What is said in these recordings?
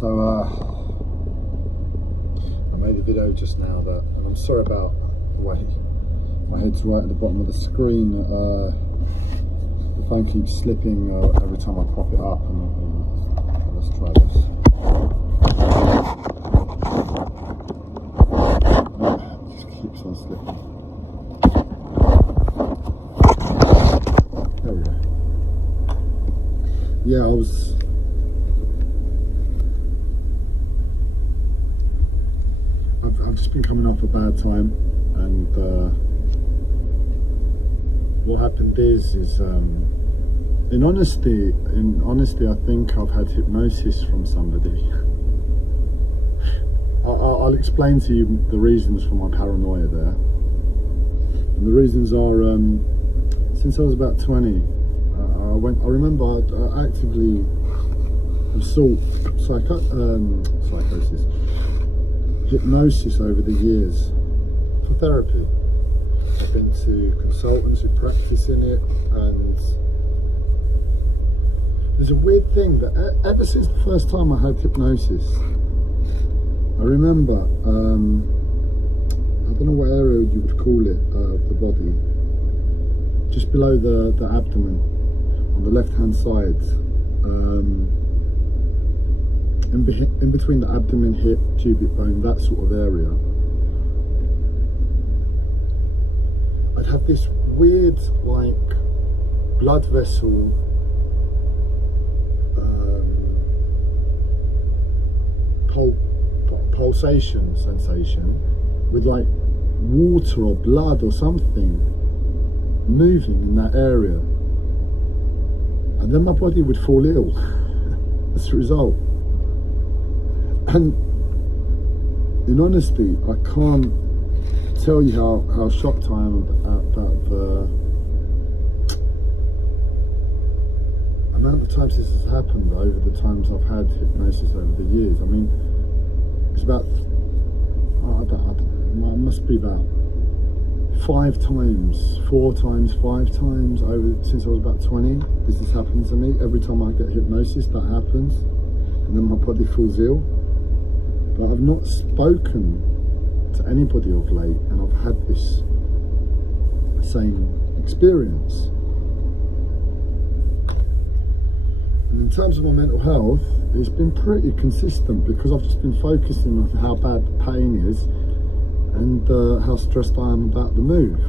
So I made a video just now that, and I'm sorry about the way my head's right at the bottom of the screen. The phone keeps slipping every time I prop it up, and let's try this. It just keeps on slipping. There we go. Yeah, I've just been coming off a bad time, and what happened is in honesty, I think I've had hypnosis from somebody. I'll explain to you the reasons for my paranoia there. And the reasons are, since I was about 20, I remember I actively have sought hypnosis over the years for therapy. I've been to consultants who practice in it, and there's a weird thing that ever since the first time I had hypnosis, I remember, I don't know what area you would call it, the body, just below the abdomen, on the left hand side, in between the abdomen, hip, pubic bone, that sort of area. I'd have this weird, like, blood vessel pulsation sensation with like water or blood or something moving in that area, and then my body would fall ill as a result. And in honesty, I can't tell you how shocked I am about the amount of times this has happened over the times I've had hypnosis over the years. I mean, it's about, it must be about 4 times, 5 times over since I was about 20. This has happened to me. Every time I get hypnosis, that happens, and then my body falls ill. But I've not spoken to anybody of late, and I've had this same experience. And in terms of my mental health, it's been pretty consistent, because I've just been focusing on how bad the pain is and how stressed I am about the move.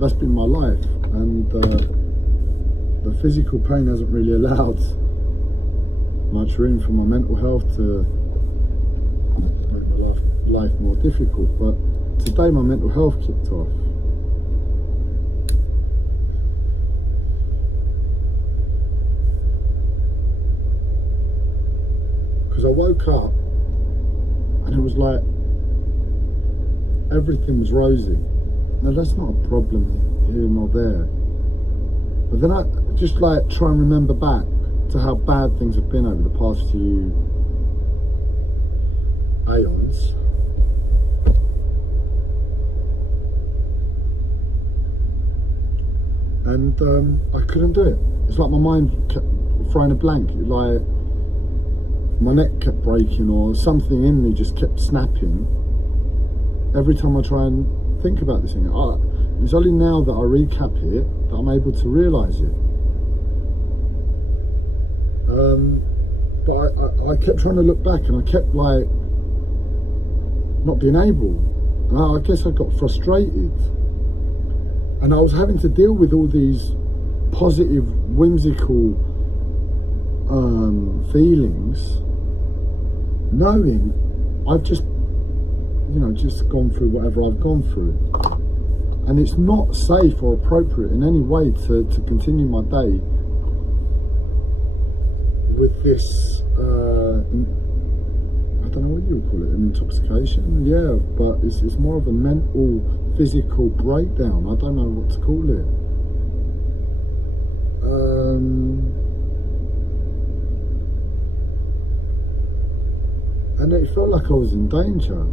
That's been my life, and the physical pain hasn't really allowed much room for my mental health to make my life more difficult. But today my mental health kicked off. Because I woke up and it was like everything was rosy. Now that's not a problem here nor there, but then I just like try and remember back to how bad things have been over the past few aeons. And I couldn't do it. It's like my mind kept throwing a blank. Like my neck kept breaking, or something in me just kept snapping every time I try and think about this thing. It's only now that I recap it that I'm able to realise it. But I kept trying to look back, and I kept like not being able. And I guess I got frustrated, and I was having to deal with all these positive, whimsical feelings, knowing I've just gone through whatever I've gone through, and it's not safe or appropriate in any way to continue my day with this I don't know what you would call it, an intoxication, yeah, but it's more of a mental, physical breakdown. I don't know what to call it. And it felt like I was in danger. I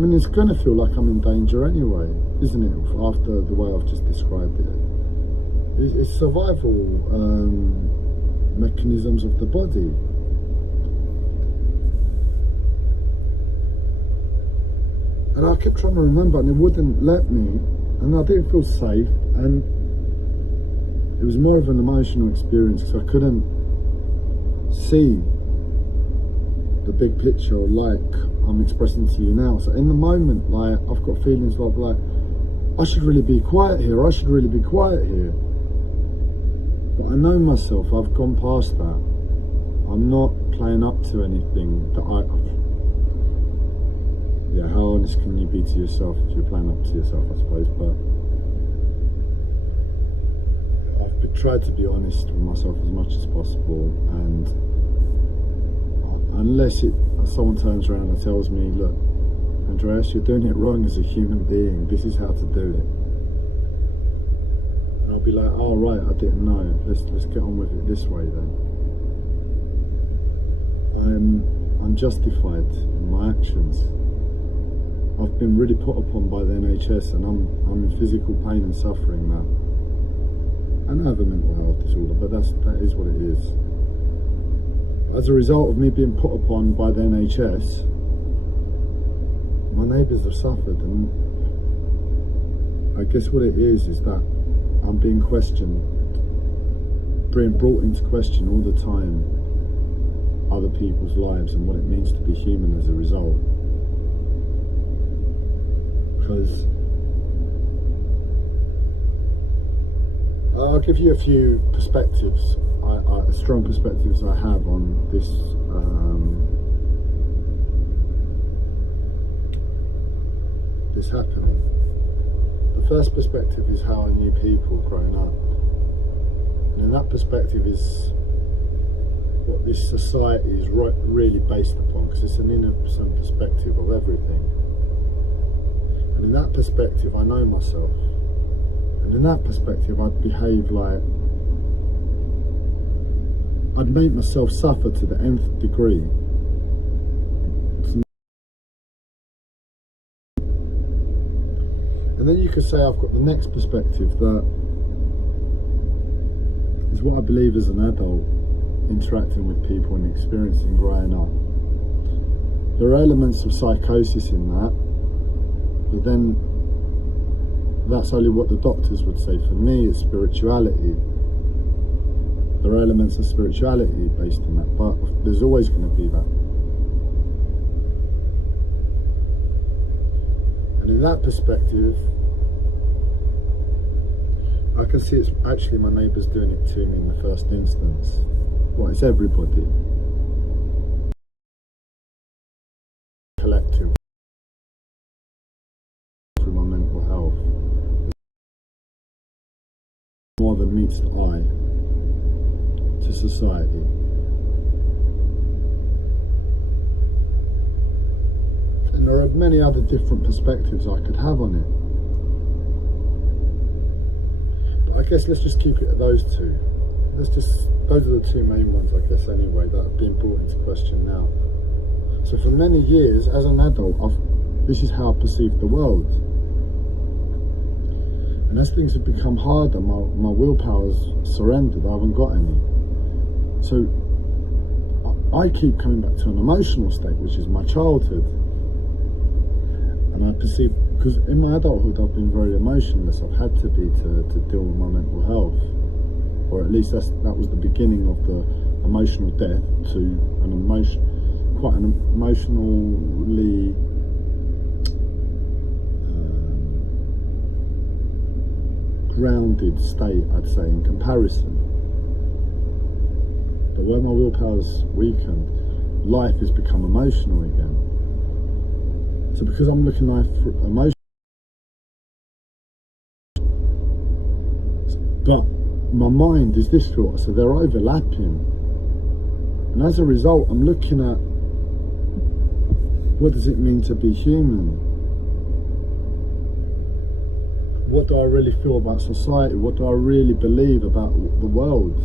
mean, it's going to feel like I'm in danger anyway, isn't it, after the way I've just described it. It's survival mechanisms of the body. And I kept trying to remember, and it wouldn't let me, and I didn't feel safe, and it was more of an emotional experience because I couldn't see the big picture like I'm expressing to you now. So in the moment, like, I've got feelings of like, I should really be quiet here, I should really be quiet here. But I know myself, I've gone past that. I'm not playing up to anything that yeah, how honest can you be to yourself if you're playing up to yourself, I suppose. But I've tried to be honest with myself as much as possible, and unless someone turns around and tells me, look, Andreas, you're doing it wrong as a human being, this is how to do it, and I'll be like, oh right, I didn't know, let's get on with it this way then. I'm justified in my actions. I've been really put upon by the NHS, and I'm in physical pain and suffering now. I know I have a mental health disorder, but that is what it is. As a result of me being put upon by the NHS, my neighbours have suffered, and I guess what it is that I'm being questioned, being brought into question all the time, other people's lives and what it means to be human as a result. Because I'll give you a few perspectives, strong perspectives I have on this this happening. The first perspective is how I knew people growing up, and in that perspective is what this society is really based upon, because it's an innocent perspective of everything. And in that perspective, I know myself. And in that perspective, I'd behave like, I'd make myself suffer to the nth degree. And then you could say I've got the next perspective, that is what I believe as an adult, interacting with people and experiencing growing up. There are elements of psychosis in that, but then that's only what the doctors would say. For me, it's spirituality. There are elements of spirituality based on that, but there's always going to be that. And in that perspective, I can see it's actually my neighbours doing it to me in the first instance. Well, it's everybody. Collective. Through my mental health. More than meets the eye to society. And there are many other different perspectives I could have on it. But I guess let's just keep it at those two. Those are the two main ones, I guess, anyway, that have been brought into question now. So for many years, as an adult, this is how I perceived the world. And as things have become harder, my willpower's surrendered, I haven't got any. So I keep coming back to an emotional state, which is my childhood. And I perceive, because in my adulthood I've been very emotionless, I've had to be to deal with my mental health. Or at least that was the beginning of the emotional death to quite an emotionally grounded state, I'd say, in comparison. But where my willpower's weakened, life has become emotional again. So because I'm looking at life for emotion, but my mind is distraught, so they're overlapping. And as a result, I'm looking at, what does it mean to be human? What do I really feel about society? What do I really believe about the world?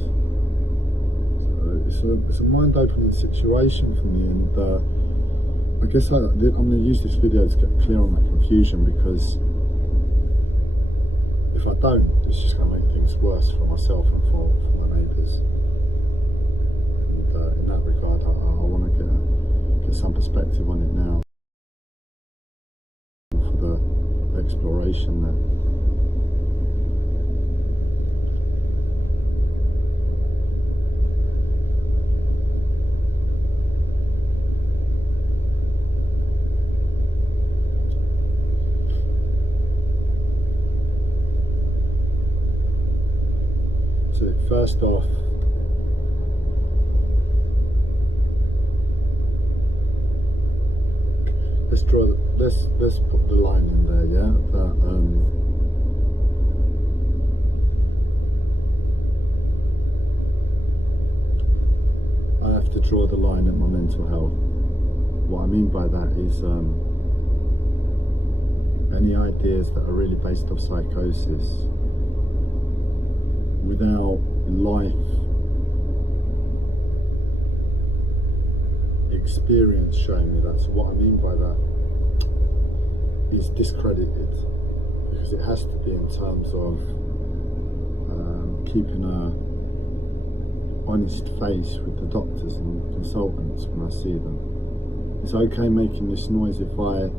So it's a mind-opening situation for me, and I guess I'm going to use this video to get clear on that confusion, because if I don't, it's just going to make things worse for myself and for my neighbours. And in that regard, I want to get some perspective on it now. exploration there. So first off, let's put the line in there, yeah, that I have to draw the line at my mental health. What I mean by that is any ideas that are really based off psychosis without life experience showing me that. So what I mean by that is discredited, because it has to be in terms of keeping a honest face with the doctors and consultants when I see them. It's okay making this noise if I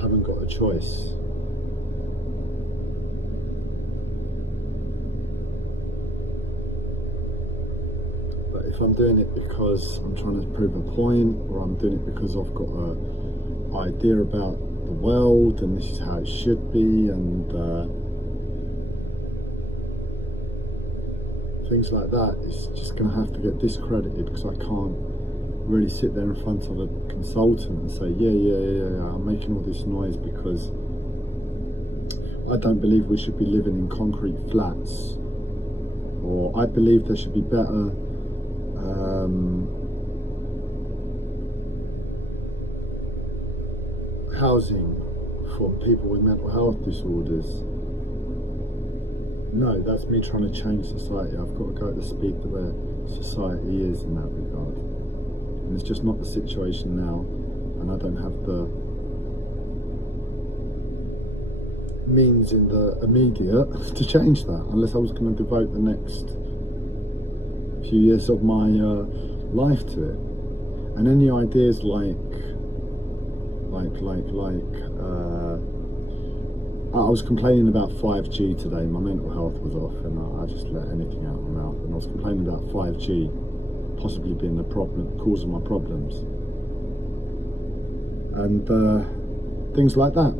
haven't got a choice. But if I'm doing it because I'm trying to prove a point, or I'm doing it because I've got an idea about the world and this is how it should be, and things like that, it's just going to have to get discredited, because I can't really sit there in front of a consultant and say, yeah, I'm making all this noise because I don't believe we should be living in concrete flats, or I believe there should be better housing for people with mental health disorders. No, that's me trying to change society. I've got to go at the speed that where society is in that regard. And it's just not the situation now, and I don't have the means in the immediate to change that, unless I was going to devote the next few years of my life to it. And any ideas I was complaining about 5G today. My mental health was off, and I just let anything out of my mouth. And I was complaining about 5G possibly being the cause of my problems, and things like that.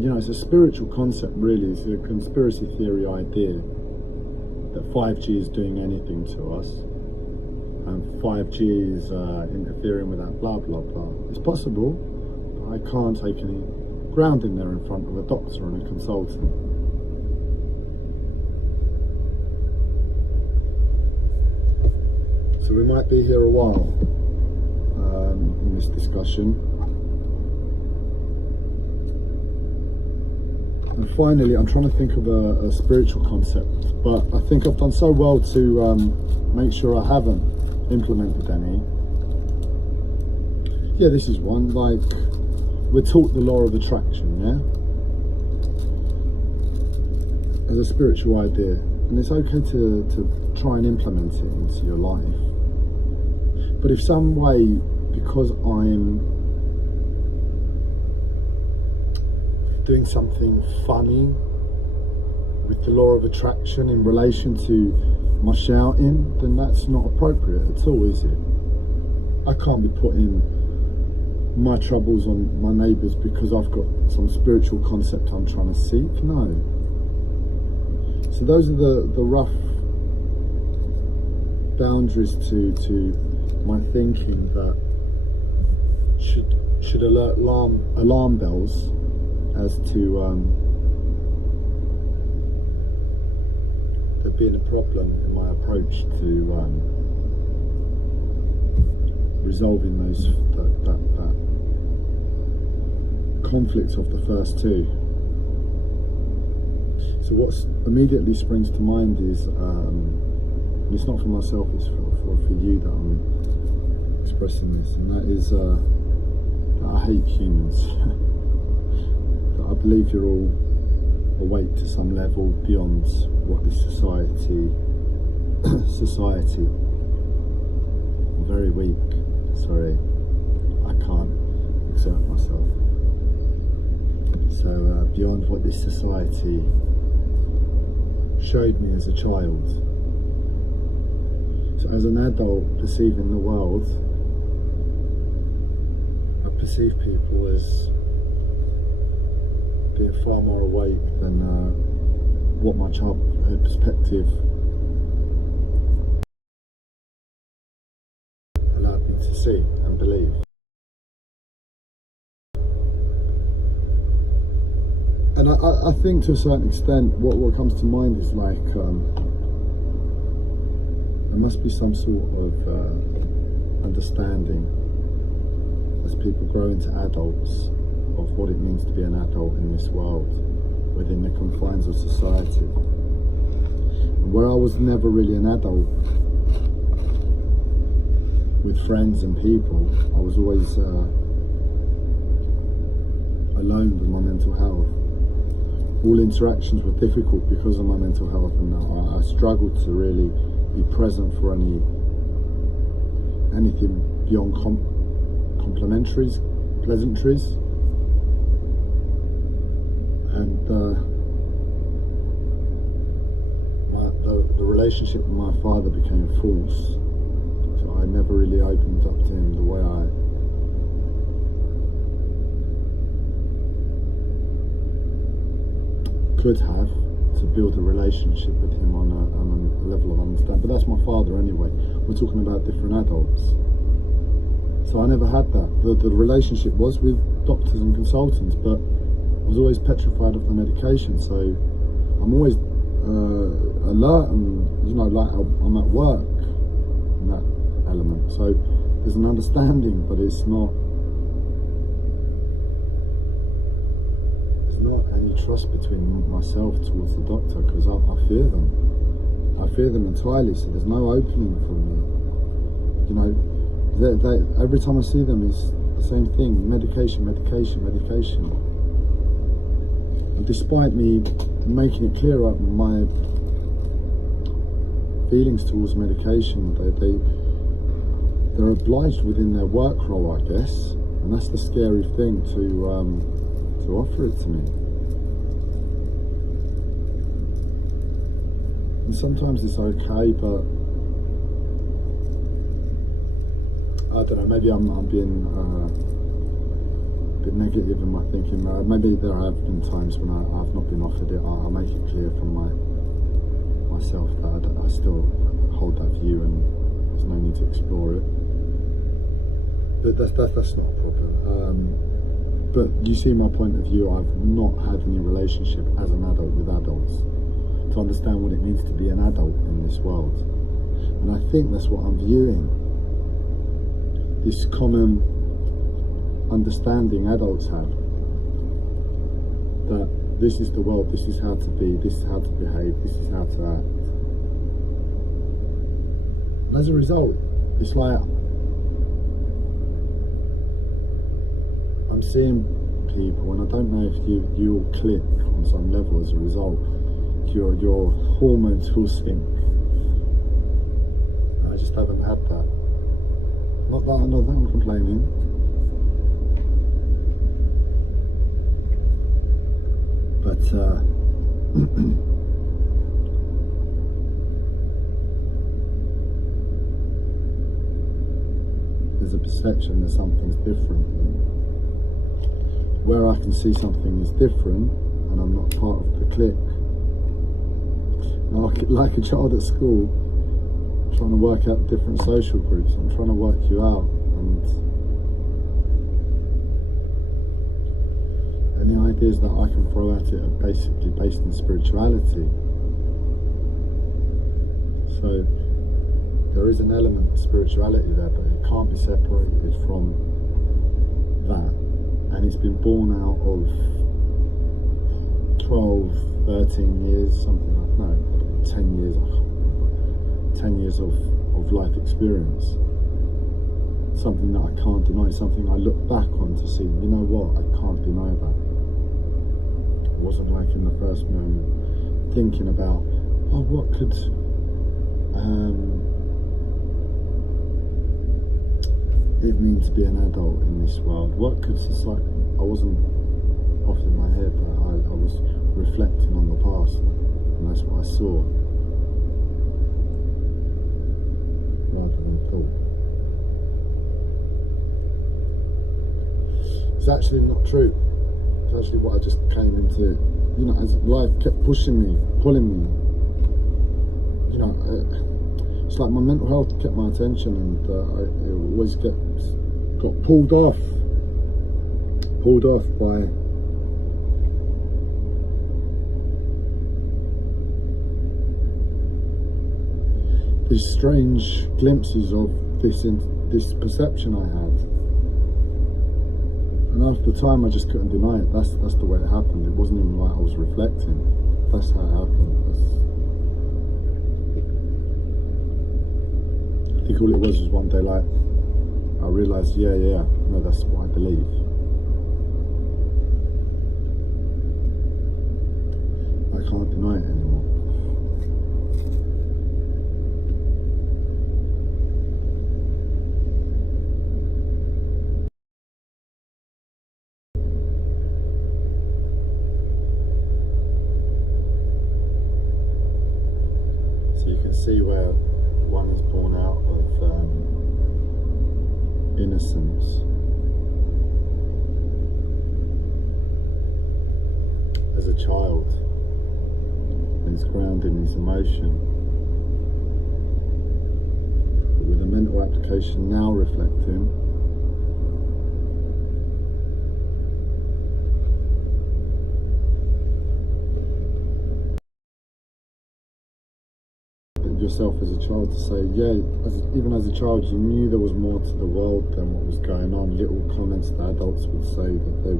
You know, it's a spiritual concept, really. It's a conspiracy theory idea that 5G is doing anything to us, and 5G is interfering with that, blah blah blah. It's possible, but I can't take any grounding there in front of a doctor and a consultant. So we might be here a while in this discussion. And finally, I'm trying to think of a spiritual concept, but I think I've done so well to make sure I haven't implemented any. Yeah, this is one. Like, we're taught the law of attraction, yeah? As a spiritual idea. And it's okay to try and implement it into your life. But if some way, because I'm doing something funny with the law of attraction in relation to my shouting, then that's not appropriate at all, is it? I can't be putting my troubles on my neighbours because I've got some spiritual concept I'm trying to seek. No. So those are the rough boundaries to my thinking that should alert alarm bells as to there being a problem in my approach to resolving that conflict of the first two. So what immediately springs to mind is, and it's not for myself, it's for you that I'm expressing this, and that is that I hate humans. That I believe you're all awake to some level beyond what this society I'm very weak. Sorry, I can't exert myself. So beyond what this society showed me as a child. So as an adult perceiving the world, I perceive people as being far more awake than what my childhood perspective allowed me to see and believe. And I think to a certain extent what comes to mind is like there must be some sort of understanding as people grow into adults of what it means to be an adult in this world within the confines of society. And where I was never really an adult with friends and people, I was always alone with my mental health. All interactions were difficult because of my mental health, and I struggled to really be present for anything beyond complimentaries, pleasantries, and the relationship with my father became false. So I never really opened up to him the way I could have, to build a relationship with him on a level of understanding. But that's my father anyway. We're talking about different adults. So I never had that. The relationship was with doctors and consultants, but I was always petrified of the medication. So I'm always alert, and like I'm at work in that element. So there's an understanding, but it's not. Any trust between myself towards the doctor, because I fear them. I fear them entirely, so there's no opening for me. They, every time I see them it's the same thing: medication, medication, medication. And despite me making it clear my feelings towards medication, they're obliged within their work role, I guess, and that's the scary thing to offer it to me. And sometimes it's okay, but I don't know, maybe I'm being a bit negative in my thinking. Maybe there have been times when I've not been offered it. I'll make it clear from myself that I still hold that view, and there's no need to explore it. But that's not a problem. But you see my point of view. I've not had any relationship as an adult with adults to understand what it means to be an adult in this world. And I think that's what I'm viewing. This common understanding adults have, that this is the world, this is how to be, this is how to behave, this is how to act. And as a result, it's like I'm seeing people, and I don't know if you'll click on some level as a result. Your hormones will sync. I just haven't had that. Not that I'm complaining. But there's a perception that something's different. Where I can see something is different, and I'm not part of the clique. Like a child at school, trying to work out different social groups. I'm trying to work you out, and any ideas that I can throw at it are basically based in spirituality. So there is an element of spirituality there, but it can't be separated from that. And it's been born out of 12, 13 years, something like, no, 10 years, 10 years of life experience. Something that I can't deny, something I look back on to see, you know what, I can't deny that. It wasn't like in the first moment thinking about, oh, what could it means to be an adult in this world. What could society... I wasn't off in my head, I was reflecting on the past, and that's what I saw rather than thought. It's actually not true. It's actually what I just came into, you know, as life kept pushing me, pulling me, you know, it's like my mental health kept my attention, and I always got pulled off by these strange glimpses of this perception I had. And after the time, I just couldn't deny it. That's the way it happened. It wasn't even like I was reflecting. That's how it happened. I think all it was one day, like, I realised, yeah, no, that's what I believe. I can't deny it anymore. So you can see where one is born out of innocence. As a child, he's grounded in his emotion. But with a mental application now reflecting, yourself as a child to say, yeah, even as a child you knew there was more to the world than what was going on. Little comments that adults would say that they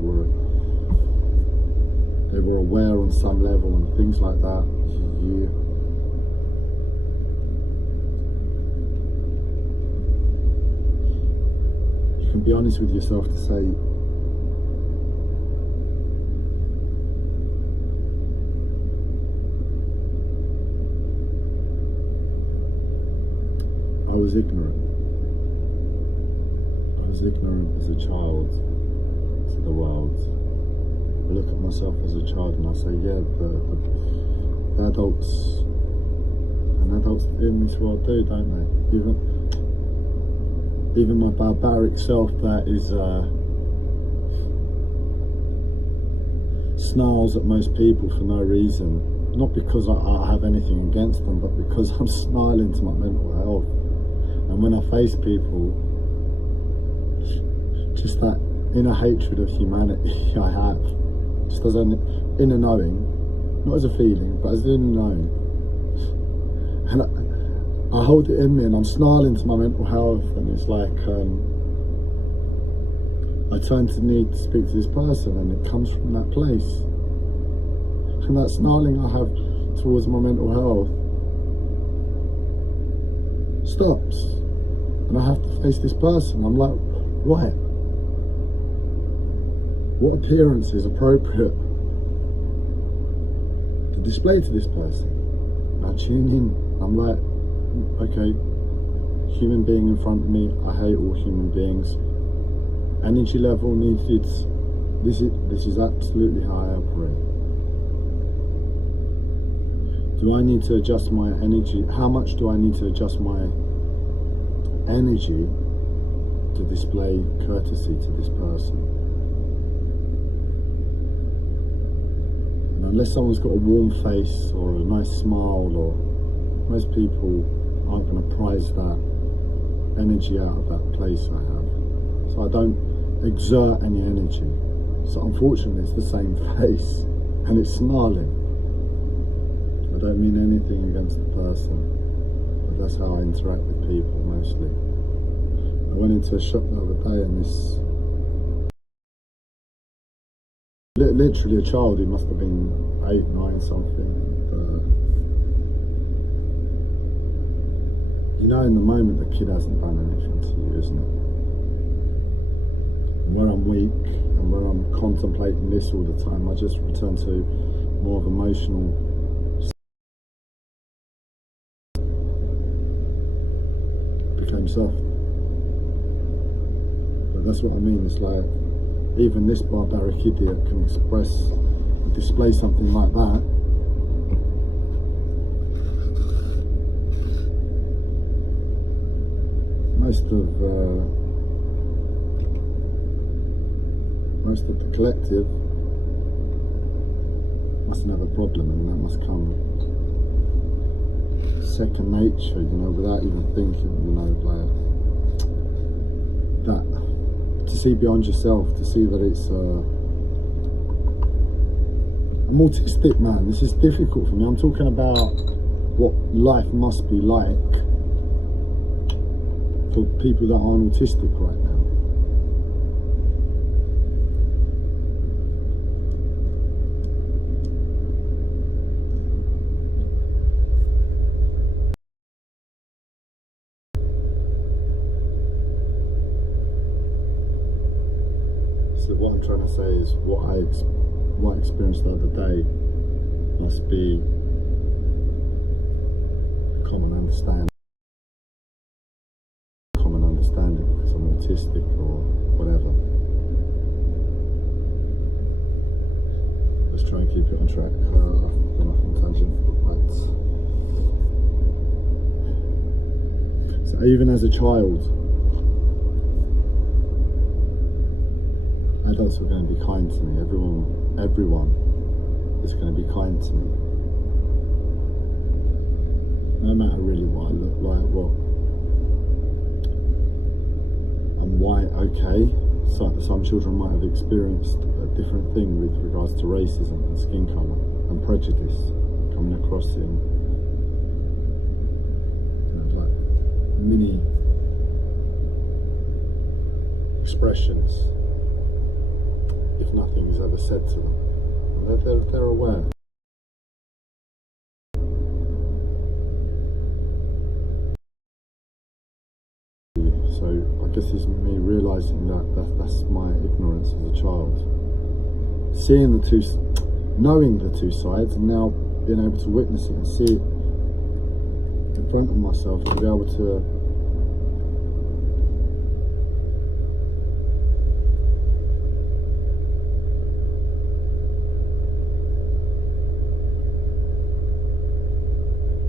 were aware on some level and things like that. You can be honest with yourself to say, I was ignorant. I was ignorant as a child to the world. I look at myself as a child and I say, yeah, the adults in this world do, don't they? Even my barbaric self that is snarls at most people for no reason. Not because I have anything against them, but because I'm snarling to my mental health. And when I face people, just that inner hatred of humanity I have, just as an inner knowing, not as a feeling, but as an inner knowing. And I hold it in me and I'm snarling to my mental health, and it's like, I turn to need to speak to this person, and it comes from that place. And that snarling I have towards my mental health stops, and I have to face this person. I'm like, right, what appearance is appropriate to display to this person? I tune in. I'm like, okay, human being in front of me, I hate all human beings. Energy level needed. This is absolutely how I operate. Do I need to adjust my energy? How much do I need to adjust my energy to display courtesy to this person? And unless someone's got a warm face or a nice smile, or most people aren't going to prize that energy out of that place I have. So I don't exert any energy. So unfortunately it's the same face and it's snarling. I don't mean anything against the person, but that's how I interact with people mostly. I went into a shop the other day and this, literally a child, he must have been 8, 9 something. You know, in the moment the kid hasn't done anything to you, isn't it? And where I'm weak and where I'm contemplating this all the time, I just return to more of emotional became soft. that's what I mean. It's like, even this barbaric idiot can express and display something like that. Most of the collective mustn't have a problem, and that must come second nature, you know, without even thinking, you know, like that. To see beyond yourself, to see that it's I'm autistic, man. This is difficult for me. I'm talking about what life must be like for people that aren't autistic right now. So what I'm trying to say is what I experienced the other day must be a common understanding because I'm autistic or whatever. Let's try and keep it on track. I've gone off on a tangent. Right. So even as a child, adults are going to be kind to me. Everyone is going to be kind to me. No matter really what I look like, what and why. Okay, some children might have experienced a different thing with regards to racism and skin colour and prejudice coming across in, you know, like mini expressions, if nothing is ever said to them. And they're aware. So I guess it's me realising that's my ignorance as a child. Seeing the two, knowing the two sides, and now being able to witness it and see it in front of myself, to be able to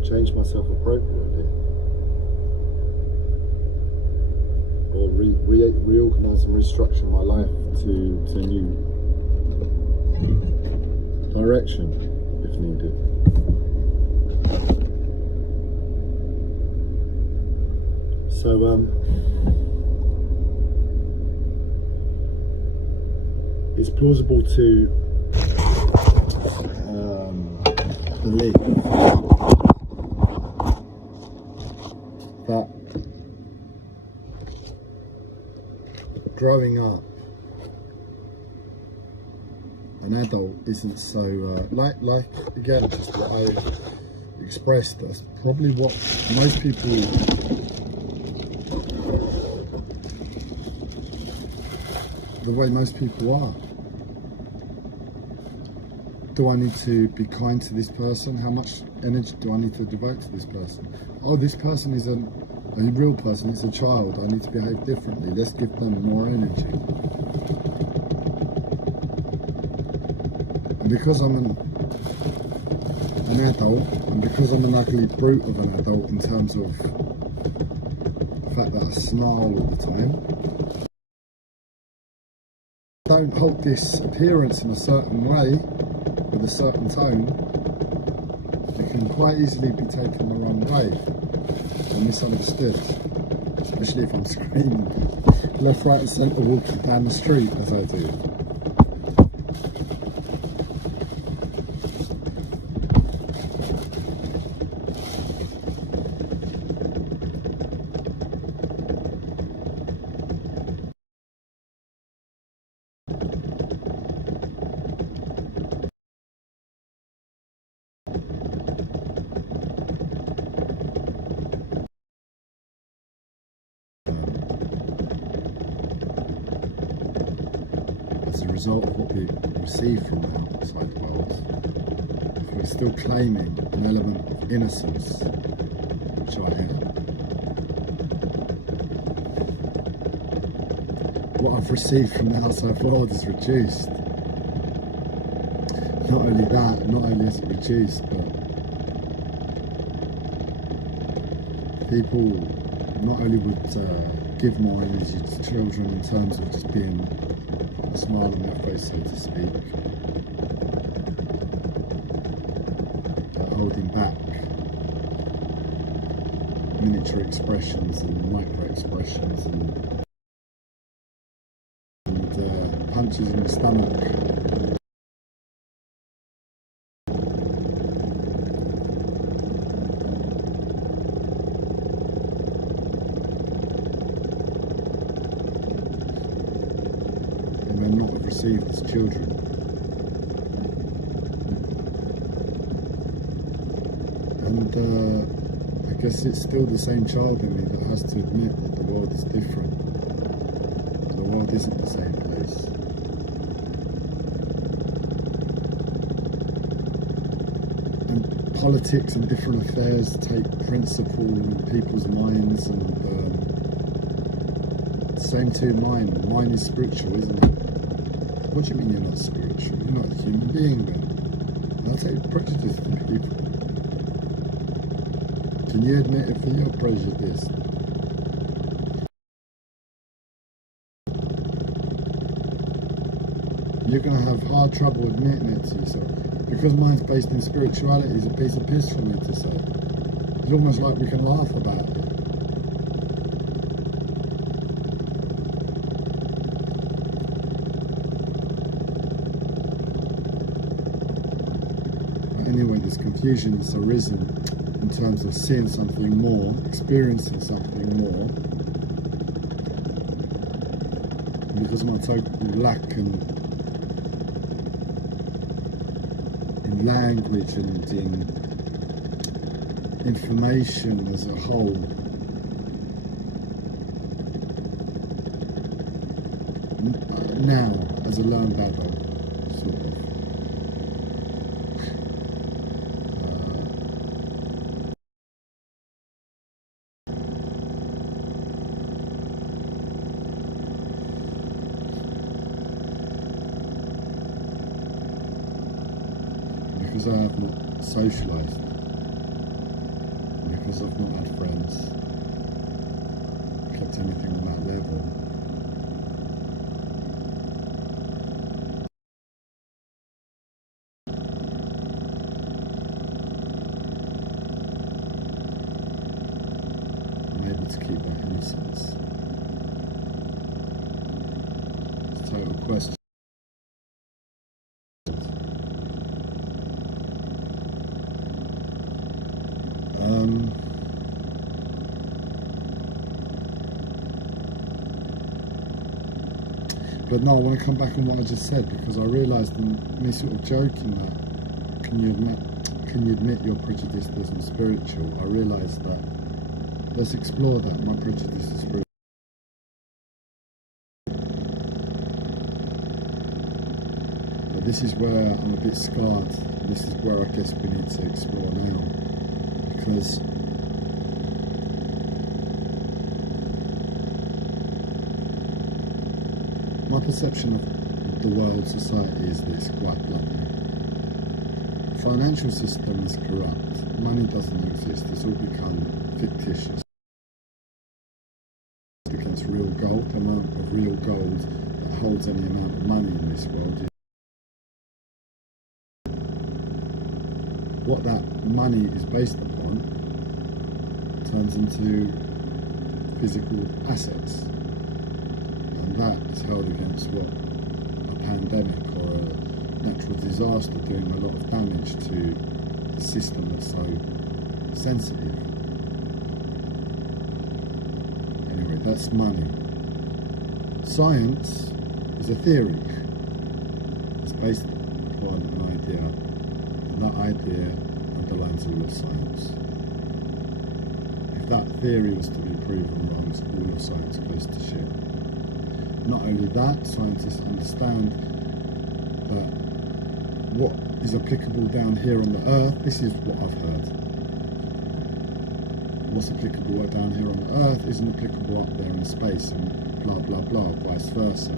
change myself appropriately, or reorganise and restructure my life to a new direction if needed. So it's plausible to believe that growing up, an adult isn't so like again, just what I expressed. That's probably what most people the way most people are. Do I need to be kind to this person? How much energy do I need to devote to this person? Oh, this person is a real person, it's a child, I need to behave differently, let's give them more energy. And because I'm an adult, and because I'm an ugly brute of an adult in terms of the fact that I snarl all the time, I don't hold this appearance in a certain way, with a certain tone, it can quite easily be taken the wrong way and misunderstood, especially if I'm screaming left, right and centre walking down the street as I do. As a result of what we receive from the outside world, if we're still claiming an element of innocence, which I am, what I've received from the outside world is reduced. Not only that, not only is it reduced, but people not only would give more energy to children in terms of just being a smile on their face, so to speak, holding back miniature expressions and micro expressions and punches in the stomach. And they're not received as children. And I guess it's still the same child in me that has to admit that the world is different. The world isn't the same place. And politics and different affairs take principle in people's minds, and same to mine. Mine is spiritual, isn't it? What do you mean you're not spiritual? You're not a human being then. I'll take prejudice from people. Can you admit if you're prejudiced? You're going to have hard trouble admitting it to yourself. Because mine's based in spirituality, it's a piece of piss for me to say. It's almost like we can laugh about it. But anyway, this confusion has arisen in terms of seeing something more, experiencing something more, and because of my total lack in language and in information as a whole, now as a learned adult, sort of. Because I have not socialised, because I've not had friends, kept anything on that level. I'm able to keep that innocence. It's a total question. But no, I want to come back on what I just said, because I realised in me sort of joking that can you admit you're prejudiced as spiritual? I realised that let's explore that. My prejudice is spiritual. But this is where I'm a bit scarred. This is where I guess we need to explore now, because my perception of the world, society, is this, quite bluntly. Financial system is corrupt. Money doesn't exist. It's all become fictitious. Against real gold, the amount of real gold that holds any amount of money in this world. What that money is based upon turns into physical assets. And that is held against what? A pandemic or a natural disaster doing a lot of damage to the system that's so sensitive. Anyway, that's money. Science is a theory. It's based upon an idea, and that idea underlines all of science. If that theory was to be proven wrong, all of science goes to shit. Not only that, scientists understand that what is applicable down here on the earth, this is what I've heard. what's applicable down here on Earth isn't applicable up there in space, and blah blah blah, vice versa.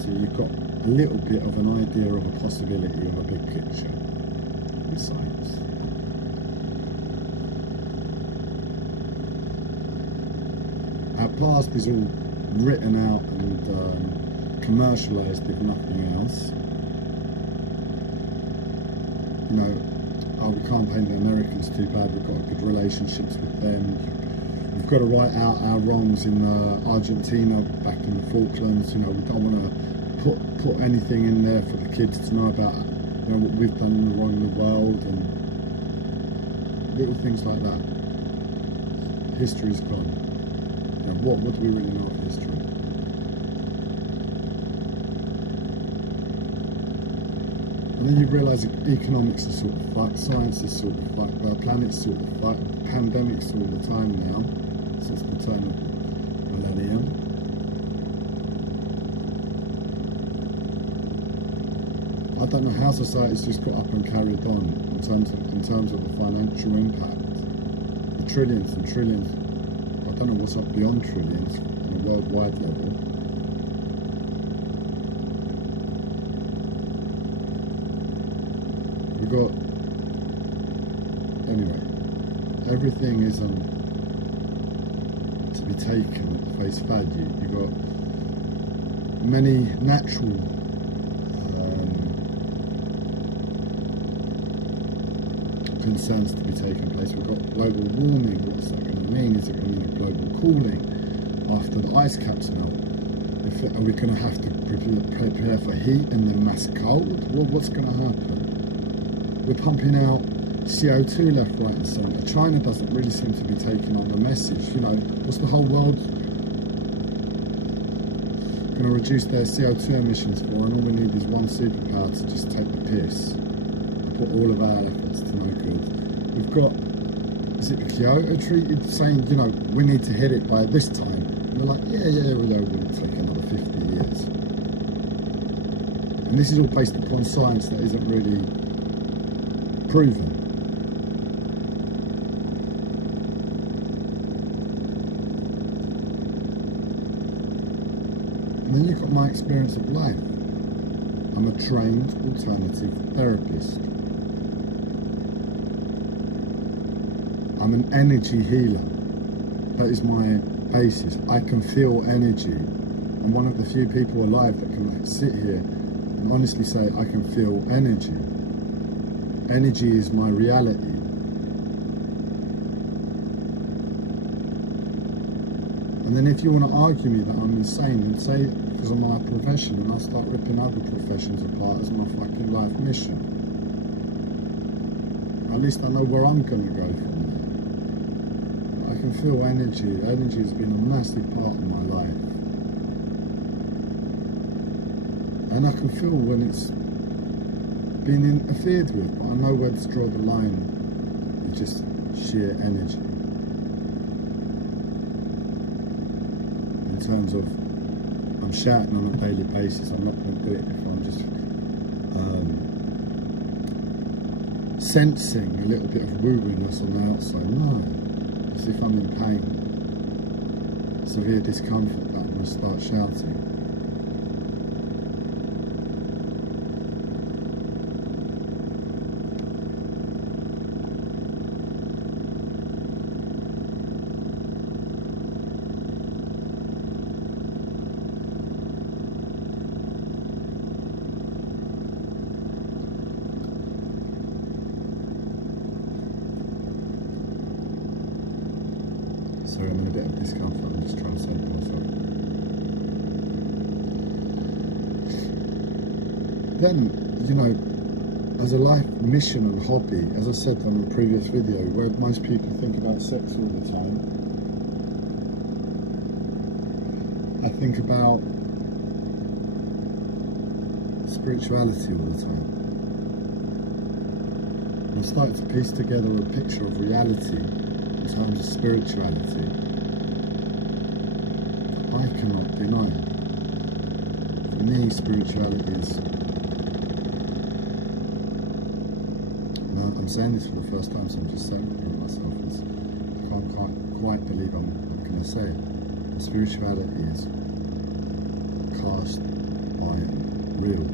So you've got a little bit of an idea of a possibility of a big picture with science. Our past is all written out and commercialised, if nothing else. You know, oh, we can't paint the Americans too bad, we've got good relationships with them. We've got to write out our wrongs in Argentina, back in the Falklands. You know, we don't want to put anything in there for the kids to know about, you know, what we've done wrong in the world, and little things like that. History's gone. You know, what do we really know of history? And then you realise economics is sort of fucked, science is sort of fucked, our planet's sort of fucked, pandemics all the time now, since the turn of millennium. I don't know how society's just got up and carried on in terms of the financial impact. The trillions and trillions. I don't know what's up beyond trillions on a worldwide level. We've got, anyway, everything isn't to be taken at face value. You've got many natural concerns to be taking place. We've got global warming. What's that going to mean? Is it going to mean a global cooling after the ice caps melt? Are we going to have to prepare for heat and then mass cold? What's going to happen? We're pumping out CO2 left, right and centre. China doesn't really seem to be taking on the message. You know, what's the whole world going to reduce their CO2 emissions for? And all we need is one superpower to just take the piss and put all of our efforts to no good. We've got, is it the Kyoto Treaty saying, you know, we need to hit it by this time? And they're like, yeah, we'll take another 50 years. And this is all based upon science that isn't really proven. And then you've got my experience of life. I'm a trained alternative therapist. I'm an energy healer. That is my basis. I can feel energy. I'm one of the few people alive that can sit here and honestly say I can feel energy. Energy is my reality. And then if you want to argue me that I'm insane, then say it because of my profession, and I'll start ripping other professions apart as my fucking life mission. At least I know where I'm going to go from there. I can feel energy. Energy has been a massive part of my life. And I can feel when it's been interfered with, but I know where to draw the line. It's just sheer energy. In terms of, I'm shouting on a daily basis. I'm not going to do it if I'm just sensing a little bit of woo-woo-ness on the outside. No, as if I'm in pain, severe discomfort, that I'm going to start shouting. Sorry, I'm in a bit of discomfort. I'm just trying to center myself. Then, you know, as a life mission and hobby, as I said on the previous video, where most people think about sex all the time, I think about spirituality all the time. I'm starting to piece together a picture of reality in terms of spirituality. I cannot deny it. For me, spirituality is, I'm saying this for the first time, so I'm just saying it to myself, quite believe I'm going to say it. Spirituality is cast iron real.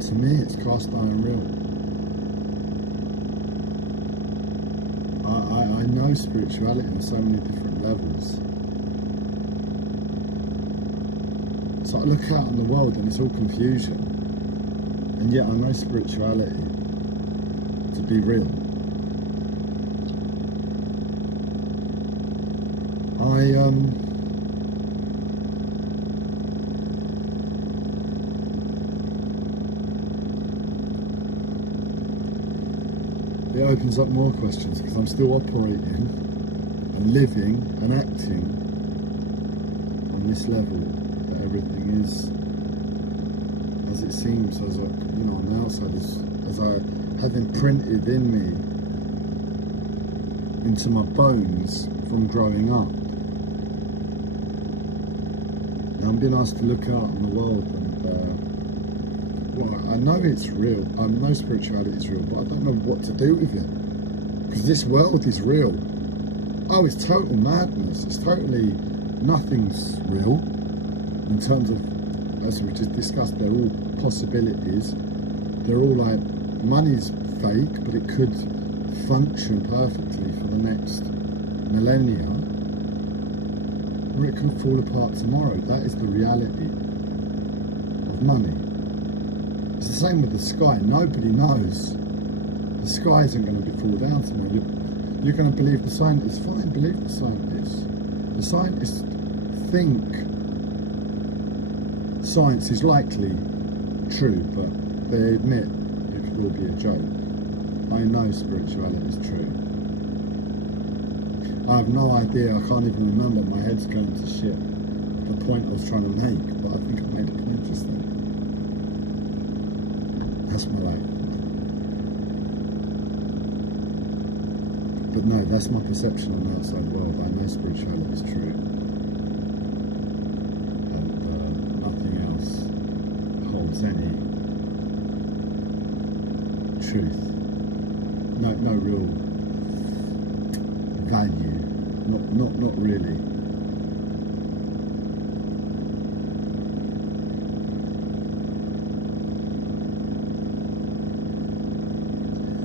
To me, it's cast iron real. I know spirituality on so many different levels. So I look out in the world and it's all confusion, and yet I know spirituality to be real. It opens up more questions because I'm still operating and living and acting on this level that everything is as it seems, as I, on the outside, as I have imprinted in me into my bones from growing up. Now I'm being asked to look out in the world and I know it's real, I know spirituality is real, but I don't know what to do with it. Because this world is real. Oh, it's total madness. It's totally, nothing's real. In terms of, as we just discussed, they're all possibilities. They're all like, money's fake, but it could function perfectly for the next millennia. Or it could fall apart tomorrow. That is the reality of money. It's the same with the sky. Nobody knows. The sky isn't going to fall down tomorrow. You're going to believe the scientists. Fine, believe the scientists. The scientists think science is likely true, but they admit it could all be a joke. I know spirituality is true. I have no idea. I can't even remember. My head's going to shit. The point I was trying to make, but I think I made a point just then. That's my life. But no, that's my perception on the outside world. I know spirituality is true. And nothing else holds any truth. No real value. Not really.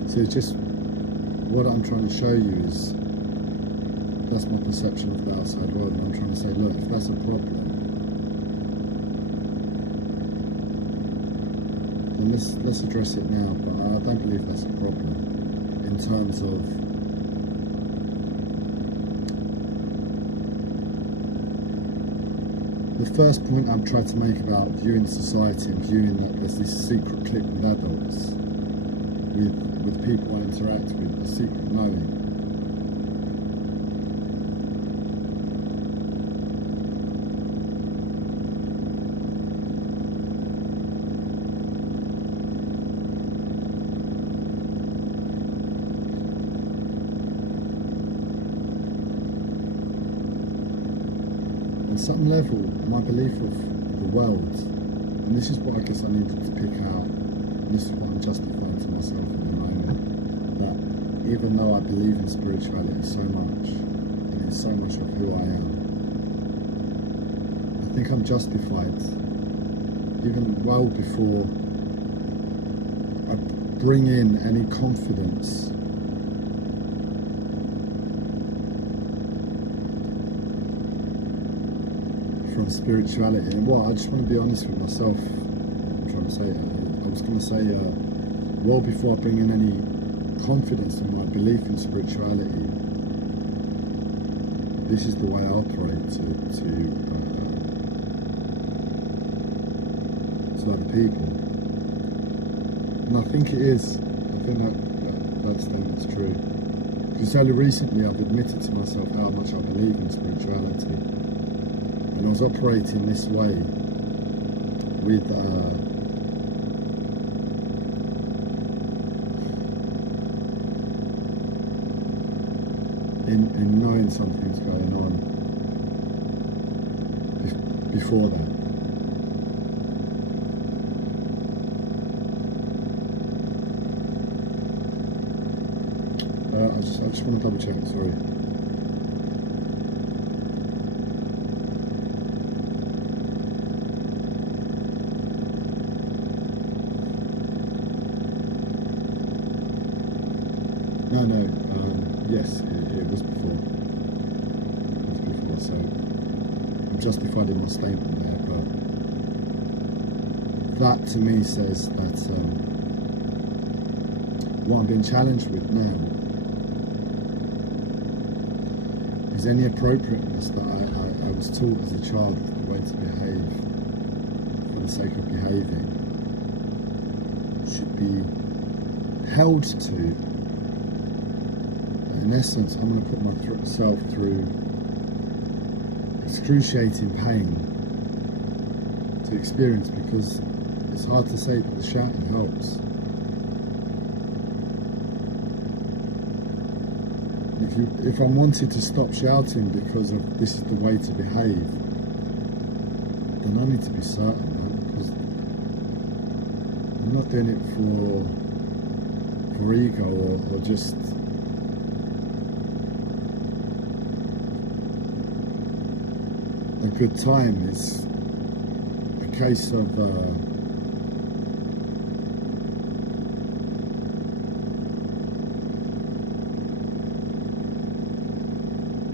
So it's just what I'm trying to show you is that's my perception of the outside world, and I'm trying to say, look, if that's a problem, then let's address it now. But I don't believe that's a problem in terms of the first point I'm trying to make about viewing society and viewing that there's this secret clique with adults, with people I interact with, a secret knowing. On some level, my belief of the world, and this is what I guess I needed to pick out, and this is what I'm justifying to myself at the moment, that even though I believe in spirituality so much, and it's so much of who I am, I think I'm justified, even well before I bring in any confidence from spirituality. And I just want to be honest with myself. I'm trying to say, I was going to say, well before I bring in any confidence in my belief in spirituality, this is the way I operate to other people. And I think it is. I think that statement's true. Because only recently I've admitted to myself how much I believe in spirituality. And I was operating this way with in knowing something's going on before that. I just want to double check, sorry. No, yes, it was before. So I'm justified in my statement there, but that to me says that what I'm being challenged with now is any appropriateness that I was taught as a child the way to behave for the sake of behaving should be held to. In essence, I'm going to put myself through excruciating pain to experience, because it's hard to say that the shouting helps. If I'm wanted to stop shouting because of this is the way to behave, then I need to be certain, because I'm not doing it for ego or just a good time. It's a case of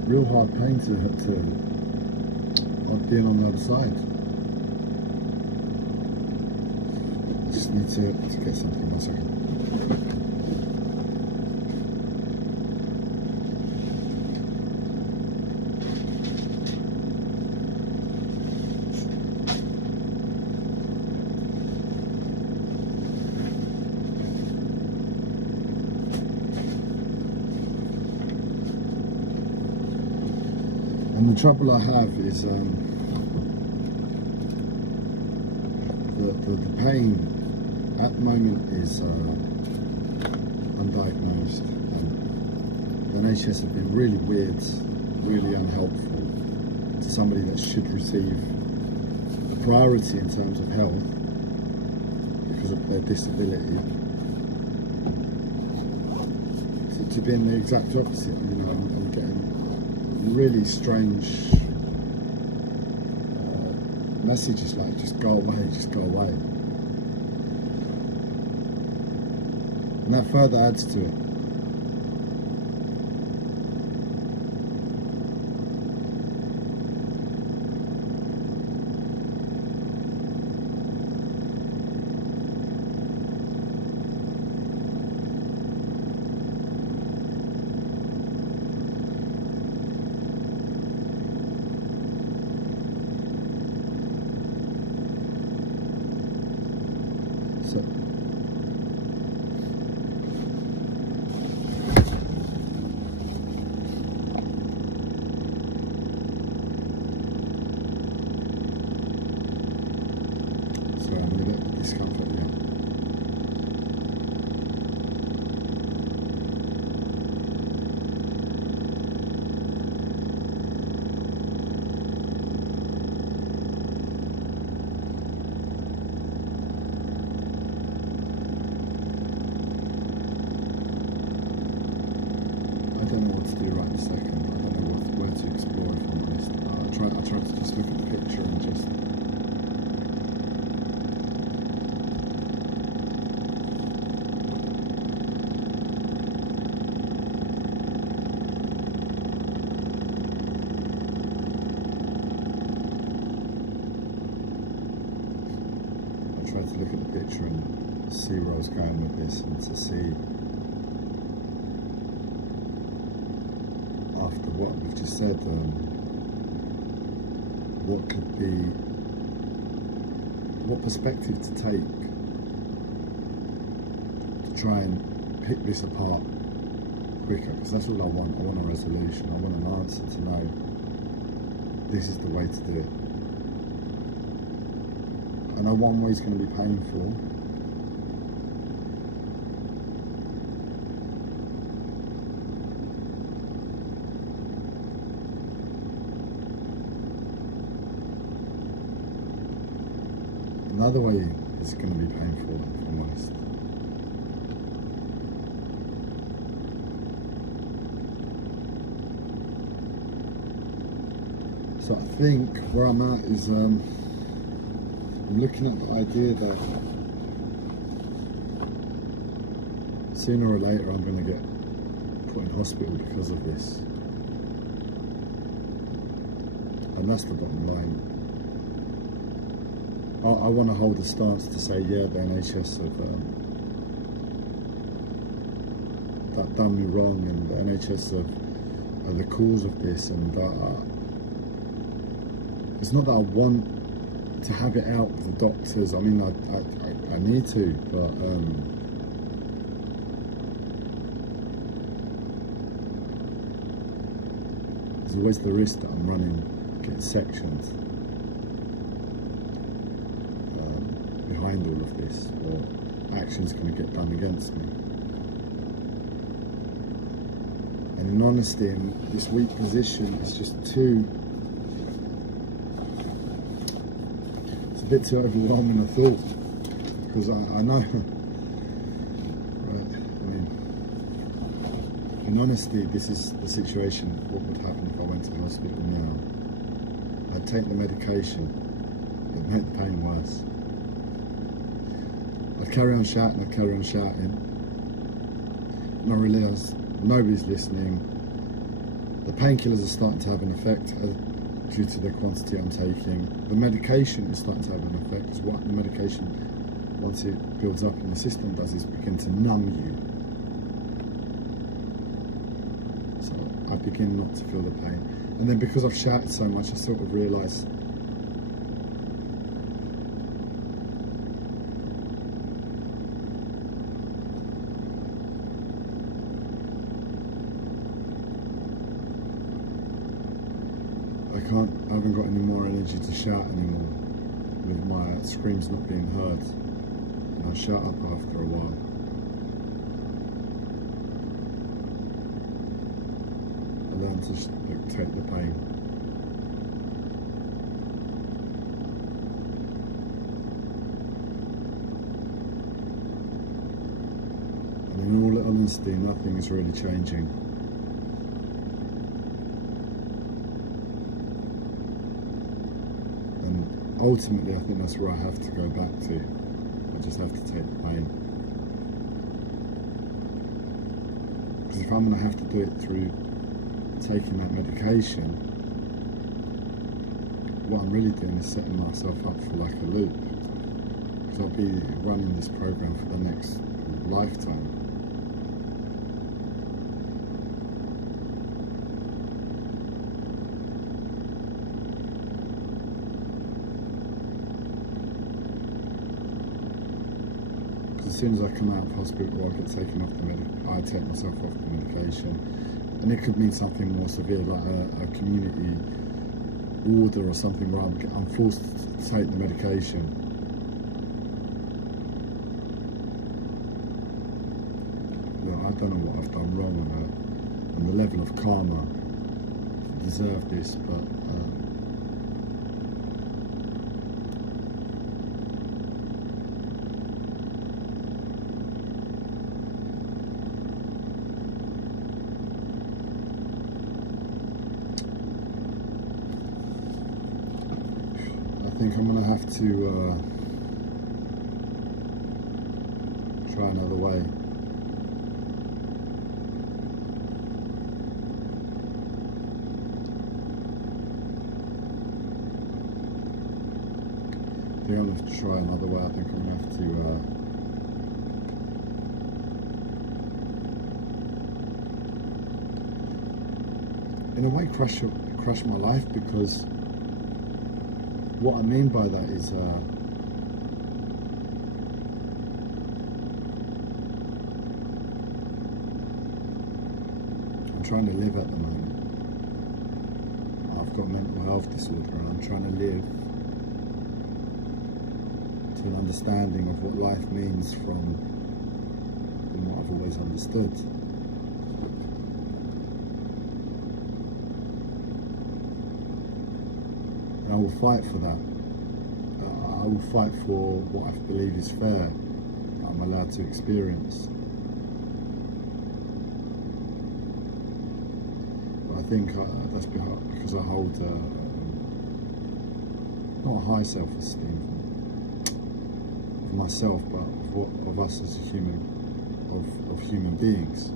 real hard pain to being on the other side. I just need to get something. 1 second. And the trouble I have is the pain at the moment is undiagnosed, and the NHS have been really weird, really unhelpful to somebody that should receive a priority in terms of health because of their disability, to being the exact opposite. You know, I'm getting really strange messages like, just go away, just go away. And that further adds to it. So, sorry, I'm going to get discomfort now. I don't know what to do right this second. I don't know where to explore, if I'm honest. I try to just look at the picture and just to look at the picture and see where I was going with this, and to see, after what we've just said, what could be, what perspective to take to try and pick this apart quicker, because that's all I want. I want a resolution. I want an answer to know this is the way to do it. I know one way is going to be painful. Another way is going to be painful, if I'm honest. So I think where I'm at is I'm looking at the idea that sooner or later I'm going to get put in hospital because of this. And that's the bottom line. I want to hold a stance to say, yeah, the NHS have that done me wrong, and the NHS are the cause of this, and it's not that I want to have it out with the doctors. I mean, I need to, but there's always the risk that I'm running, getting sectioned behind all of this, or action's going to get done against me. And in honesty, in this weak position, it's just too, it's a bit too overwhelming, I thought, because I know, right, I mean, in honesty, this is the situation. What would happen if I went to the hospital now? I'd take the medication, it'd make the pain worse. I'd carry on shouting, and I realise nobody's listening. The painkillers are starting to have an effect due to the quantity I'm taking. The medication is starting to have an effect, because what the medication, once it builds up in the system, does is begin to numb you. So I begin not to feel the pain. And then because I've shouted so much, I sort of realise I haven't got any more energy to shout anymore, with my screams not being heard, and I shut up after a while. I learned to take the pain. And in all honesty, nothing is really changing. Ultimately, I think that's where I have to go back to. I just have to take the pain. Because if I'm going to have to do it through taking that medication, what I'm really doing is setting myself up for like a loop. Because I'll be running this program for the next lifetime. As soon as I come out of hospital, I get taken off the I take myself off the medication, and it could mean something more severe, like a community order or something, where I'm forced to take the medication. Well, I don't know what I've done wrong and the level of karma to deserve this, but I think I'm going to have to try another way. I think I'm going to have to try another way. I think I'm going to have to in a way crush my life, because what I mean by that is I'm trying to live at the moment. I've got a mental health disorder, and I'm trying to live to an understanding of what life means from what I've always understood. I will fight for that. I will fight for what I believe is fair, that I'm allowed to experience. But I think that's because I hold not a high self-esteem of myself, but of us as a human, of human beings.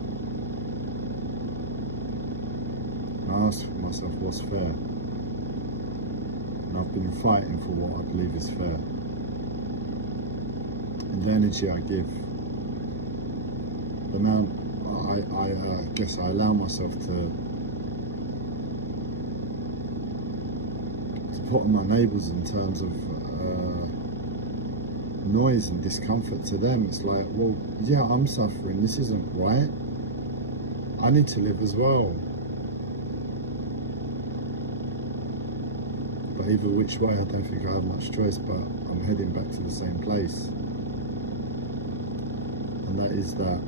And I ask myself what's fair. And I've been fighting for what I believe is fair. And the energy I give, but now I guess I allow myself to put on my neighbours in terms of noise and discomfort to them. It's like, well, yeah, I'm suffering, this isn't right. I need to live as well. But either which way, I don't think I have much choice, but I'm heading back to the same place. And that is that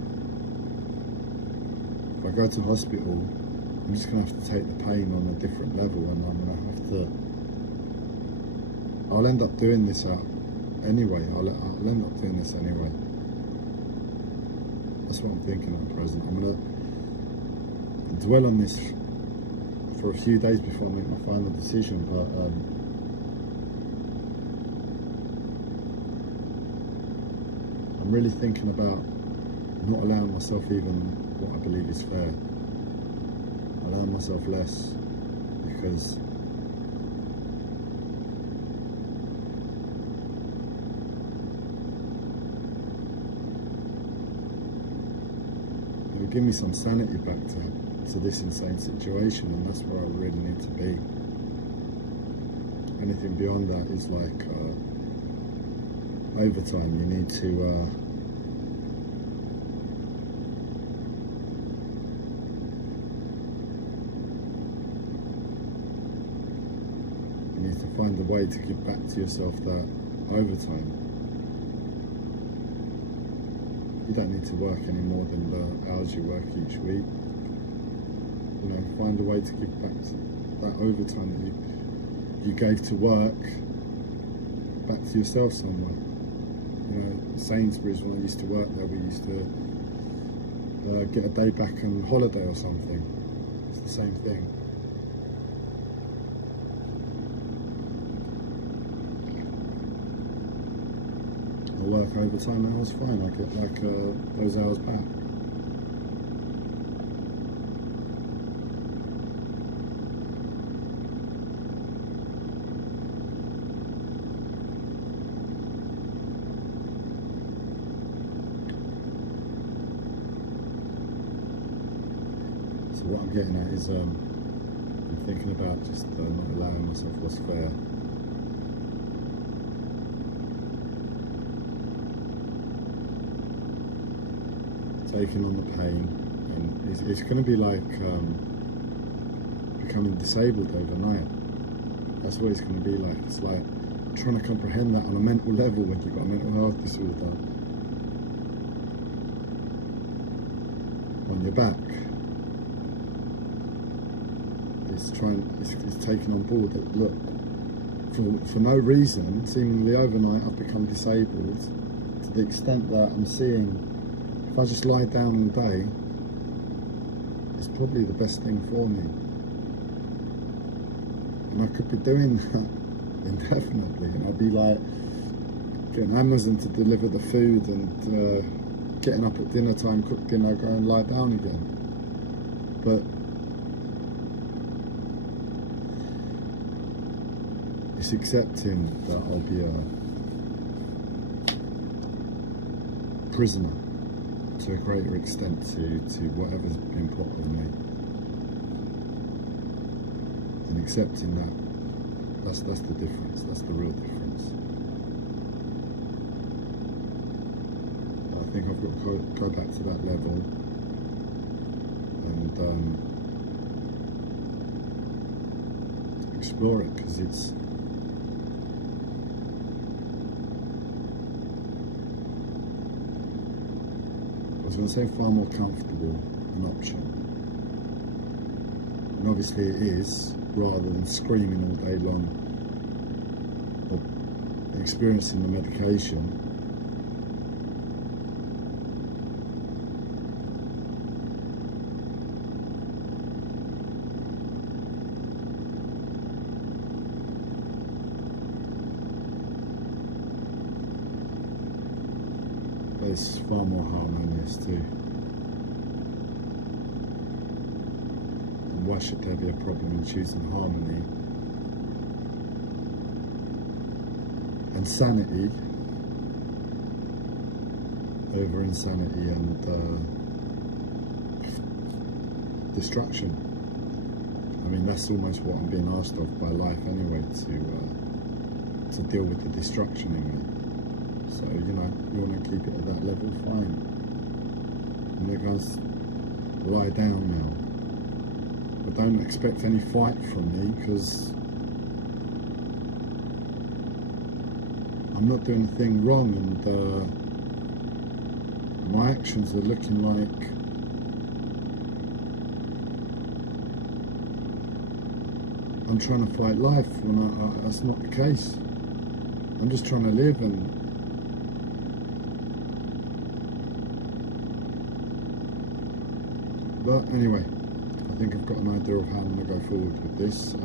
if I go to hospital, I'm just going to have to take the pain on a different level, and I'm going to have to, I'll end up doing this anyway. I'll end up doing this anyway. That's what I'm thinking at present. I'm going to dwell on this for a few days before I make my final decision, but I'm really thinking about not allowing myself even what I believe is fair. Allowing myself less, because it will give me some sanity back to this insane situation, and that's where I really need to be. Anything beyond that is like overtime. You need to find a way to give back to yourself that overtime. You don't need to work any more than the hours you work each week. You know, find a way to give back to that overtime that you gave to work back to yourself somewhere. You know, Sainsbury's, when I used to work there, we used to get a day back on holiday or something. It's the same thing. I work overtime hours, fine, I get like those hours back. So what I'm getting at is I'm thinking about just not allowing myself what's fair. Taking on the pain, and it's going to be like becoming disabled overnight. That's what it's going to be like. It's like trying to comprehend that on a mental level when you've got a mental health disorder on your back. It's taking on board that, look, for no reason, seemingly overnight, I've become disabled to the extent that I'm seeing, if I just lie down all day, it's probably the best thing for me. And I could be doing that indefinitely, and I'll be like getting Amazon to deliver the food and getting up at dinner time, cook dinner, go and lie down again. But it's accepting that I'll be a prisoner to a greater extent to whatever's been put on me, and accepting that's the difference. That's the real difference. I think I've got to go back to that level and explore it, because it's I was going to say far more comfortable an option, and obviously it is, rather than screaming all day long or experiencing the medication. But it's far more harmonious too. And why should there be a problem in choosing harmony and sanity over insanity and destruction? I mean, that's almost what I'm being asked of by life anyway, to deal with the destruction in me. So, you know, you want to keep it at that level, fine. And there goes, lie down now. But don't expect any fight from me, because I'm not doing a thing wrong, and my actions are looking like I'm trying to fight life when that's not the case. I'm just trying to live, and but anyway, I think I've got an idea of how I'm going to go forward with this.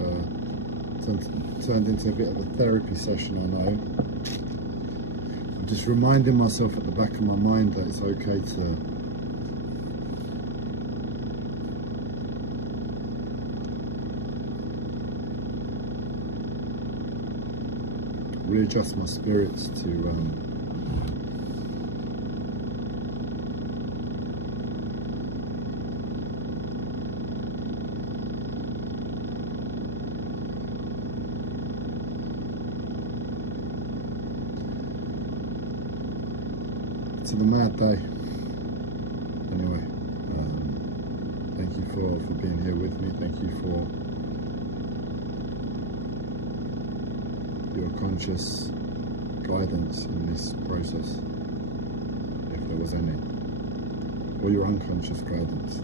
Turned into a bit of a therapy session, I know. I'm just reminding myself at the back of my mind that it's okay to readjust my spirits to the mad day. Anyway, thank you for being here with me. Thank you for your conscious guidance in this process, if there was any, or your unconscious guidance.